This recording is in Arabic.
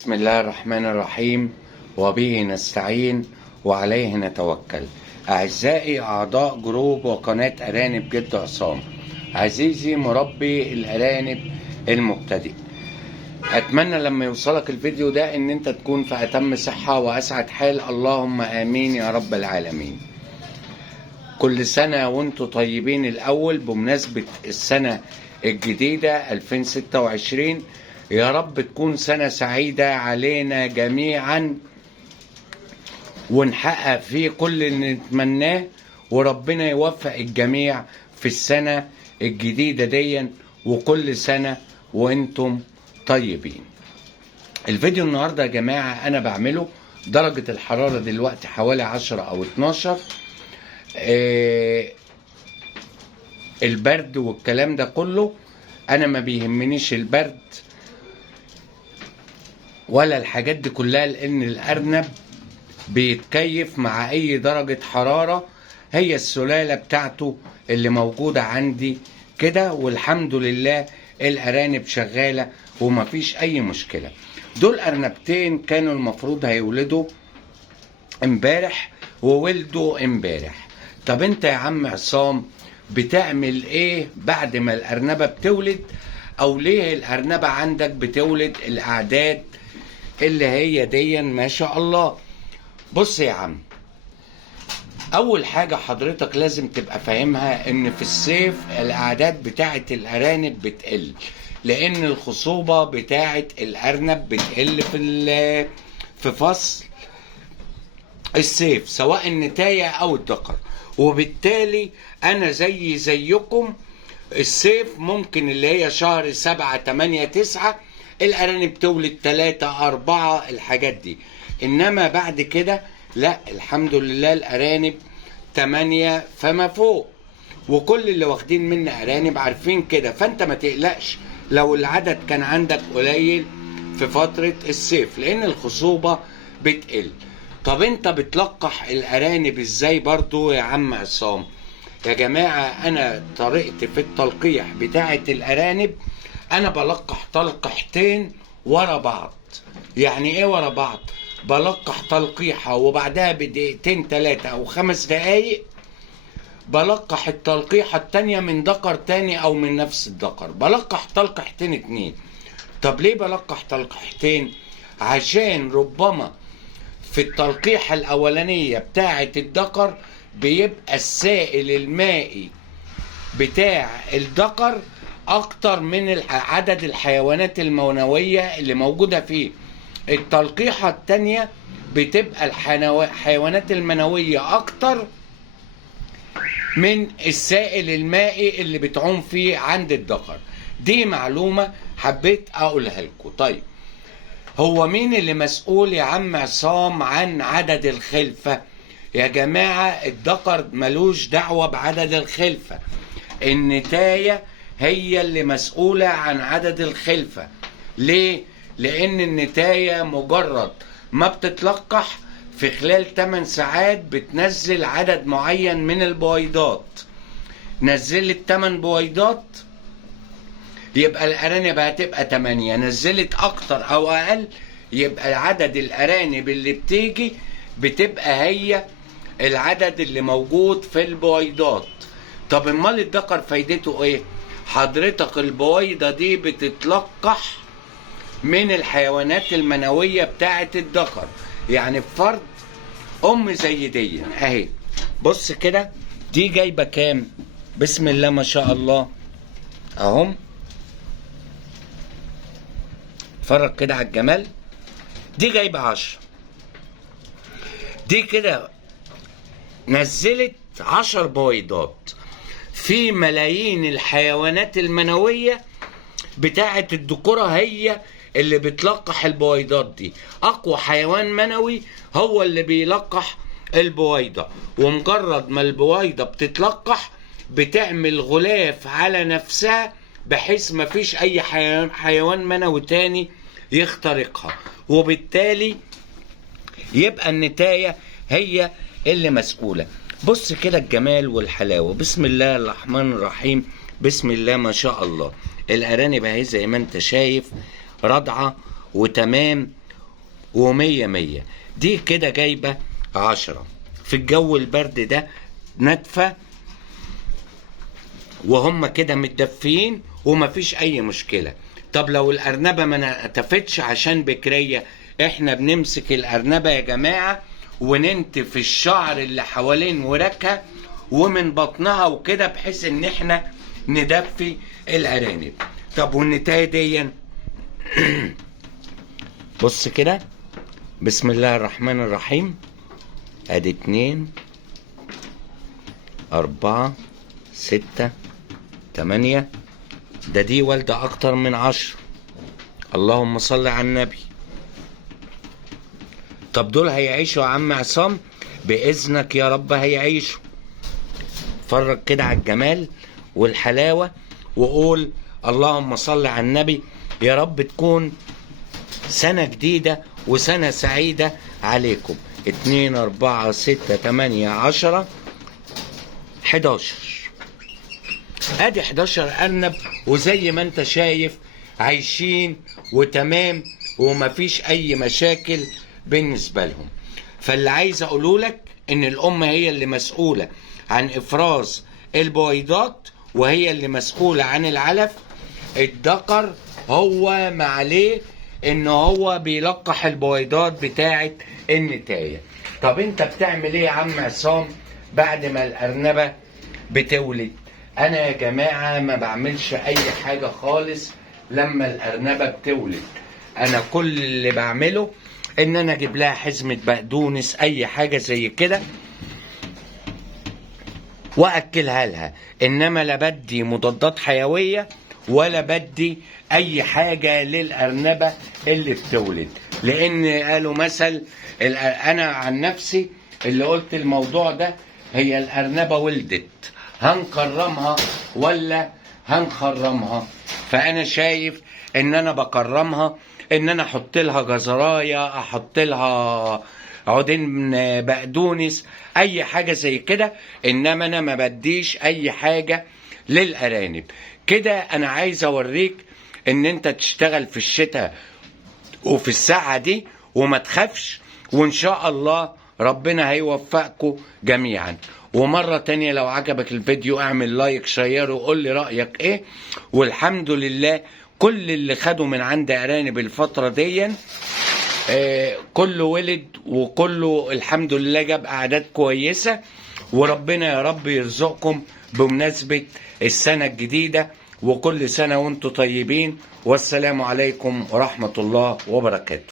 بسم الله الرحمن الرحيم وبه نستعين وعليه نتوكل. أعزائي أعضاء جروب وقناة أرانب جد عصام، عزيزي مربي الأرانب المبتدئ، أتمنى لما يوصلك الفيديو ده إن أنت تكون في أتم صحة وأسعد حال، اللهم آمين يا رب العالمين. كل سنة وانتم طيبين. الأول بمناسبة السنة الجديدة 2026، يا رب تكون سنة سعيدة علينا جميعا ونحقق فيه كل اللي نتمناه، وربنا يوفق الجميع في السنة الجديدة دي، وكل سنة وانتم طيبين. الفيديو النهاردة يا جماعة أنا بعمله درجة الحرارة دلوقتي حوالي 10 أو 12. البرد والكلام ده كله أنا ما بيهمنيش البرد ولا الحاجات دي كلها، لان الارنب بيتكيف مع اي درجة حرارة. هي السلالة بتاعته اللي موجودة عندي كده، والحمد لله الارانب شغالة ومفيش اي مشكلة. دول ارنبتين كانوا المفروض هيولدوا امبارح وولدوا امبارح. طب انت يا عم عصام بتعمل ايه بعد ما الارنبة بتولد؟ او ليه الارنبة عندك بتولد الاعداد اللي هي دي ما شاء الله؟ بص يا عم، اول حاجة حضرتك لازم تبقى فاهمها ان في الصيف الاعداد بتاعة الارانب بتقل، لان الخصوبة بتاعة الارنب بتقل في فصل الصيف، سواء النتاية او الذكر. وبالتالي انا زيكم الصيف ممكن اللي هي شهر 7 8 9 الارانب تولد 3 4 الحاجات دي، انما بعد كده لا، الحمد لله الارانب 8 فما فوق، وكل اللي واخدين مني ارانب عارفين كده. فانت ما تقلقش لو العدد كان عندك قليل في فترة الصيف، لان الخصوبة بتقل. طب انت بتلقح الارانب ازاي برضو يا عم عصام؟ يا جماعة انا طريقتي في التلقيح بتاعة الارانب، انا بلقح تلقيحتين ورا بعض. يعني ايه ورا بعض؟ بلقح تلقيحة وبعدها بدقيقتين 3 أو 5 دقايق بلقح التلقيحة التانية من ذكر تاني او من نفس الذكر، بلقح تلقيحتين 2. طب ليه بلقح تلقيحتين؟ عشان ربما في التلقيحة الاولانية بتاعة الذكر بيبقى السائل المائي بتاع الذكر اكتر من عدد الحيوانات المنوية اللي موجودة فيه. التلقيحة التانية بتبقى الحيوانات المنوية اكتر من السائل المائي اللي بتعوم فيه عند الذكر. دي معلومة حبيت اقولها لكم. طيب هو مين اللي مسؤول يا عم عصام عن عدد الخلفة؟ يا جماعة الذكر ملوش دعوة بعدد الخلفة، النتاية هي اللي مسؤولة عن عدد الخلفة. ليه؟ لأن النتاية مجرد ما بتتلقح في خلال 8 ساعات بتنزل عدد معين من البويضات. نزلت 8 بويضات يبقى الأرانب هتبقى 8، نزلت أكتر أو أقل يبقى عدد الأرانب اللي بتيجي بتبقى هي العدد اللي موجود في البويضات. طب امال الذكر فايدته ايه؟ حضرتك البويضة دي بتتلقح من الحيوانات المنوية بتاعة الذكر. يعني فرض ام زي دي اهي، بص كده دي جايبة كام؟ بسم الله ما شاء الله اهم، اتفرج كده على الجمال. دي جايبة 10، دي كده نزلت 10 بويضات في ملايين الحيوانات المنوية بتاعة الذكورة، هي اللي بتلقح البويضات دي. اقوى حيوان منوي هو اللي بيلقح البويضة، ومجرد ما البويضة بتتلقح بتعمل غلاف على نفسها بحيث ما فيش اي حيوان منوي تاني يخترقها، وبالتالي يبقى النتاية هي اللي مسؤولة. بص كده الجمال والحلاوة، بسم الله الرحمن الرحيم، بسم الله ما شاء الله. الارانب اهي زي ما انت شايف رضعة وتمام ومية مية. دي كده جايبة 10 في الجو البرد ده، نتفة وهم كده متدفيين ومفيش اي مشكلة. طب لو الارنبة ما نتفتش عشان بكرية، احنا بنمسك الارنبة يا جماعة وننتف الشعر اللي حوالين وراكها ومن بطنها وكده، بحيث ان احنا ندفي الارانب. طب والنتاية دي بص كده، بسم الله الرحمن الرحيم. ادي 2 4 6 8. دي والدة اكتر من 10. اللهم صل على النبي. طب دول هيعيشوا يا عم عصام؟ باذنك يا رب هيعيشوا. اتفرج كده على الجمال والحلاوة وقول اللهم صل على النبي. يا رب تكون سنة جديدة وسنة سعيدة عليكم. 2 4 6 8 10 11. ادي 11 ارنب، وزي ما انت شايف عايشين وتمام ومفيش اي مشاكل بالنسبة لهم. فاللي عايز اقوله لك ان الام هي اللي مسؤولة عن افراز البويضات، وهي اللي مسؤولة عن العلف. الذكر هو ما عليه ان هو بيلقح البويضات بتاعة النتاية. طب انت بتعمل ايه يا عم عصام بعد ما الارنبة بتولد؟ انا يا جماعة ما بعملش اي حاجة خالص لما الارنبة بتولد. انا كل اللي بعمله ان انا اجيب لها حزمة بقدونس، اي حاجة زي كده، واكلها لها. انما لا بدي مضادات حيوية ولا بدي اي حاجة للارنبة اللي بتولد. لان قالوا مثل، انا عن نفسي اللي قلت الموضوع ده، هي الارنبة ولدت هنكرمها ولا هنخرمها؟ فانا شايف ان انا بكرمها، ان انا احط لها جزرايه، احط لها عودين بقدونس، اي حاجه زي كده. انما انا ما بديش اي حاجه للارانب كده. انا عايز اوريك ان انت تشتغل في الشتاء وفي الساعه دي وما تخافش، وان شاء الله ربنا هيوفقكم جميعا. ومرة تانية لو عجبك الفيديو اعمل لايك، شيره وقول لي رأيك ايه. والحمد لله كل اللي خدوا من عند ارانب الفترة دي كله ولد، وكله الحمد لله جاب اعداد كويسة. وربنا يا رب يرزقكم بمناسبة السنة الجديدة، وكل سنة وانتم طيبين. والسلام عليكم ورحمة الله وبركاته.